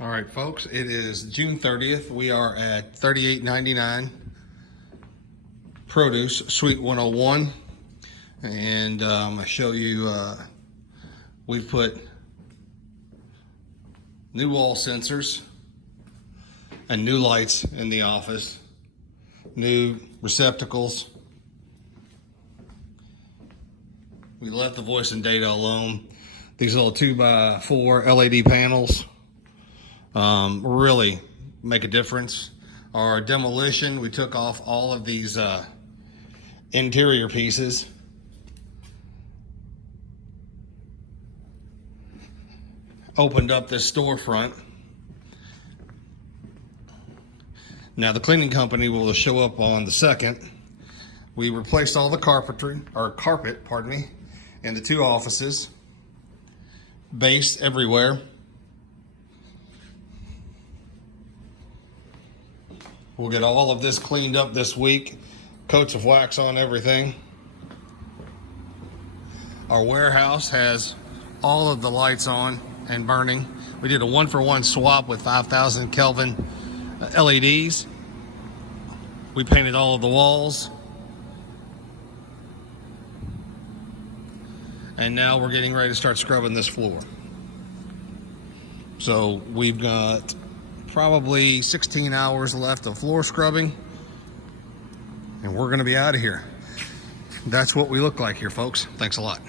All right, folks, it is June 30th. We are at $38.99 Produce Suite 101. And I show you, we've put new wall sensors and new lights in the office, new receptacles. We left the voice and data alone. These little 2x4 LED panels really make a difference. Our demolition, we took off all of these interior pieces. Opened up this storefront. Now the cleaning company will show up on the 2nd. We replaced all the carpet, pardon me, in the two offices. Base everywhere. We'll get all of this cleaned up this week. Coats of wax on everything. Our warehouse has all of the lights on and burning. We did a 1-for-1 swap with 5,000 Kelvin LEDs. We painted all of the walls. And now we're getting ready to start scrubbing this floor. So we've got probably 16 hours left of floor scrubbing, and we're going to be out of here. That's what we look like here, folks. Thanks a lot.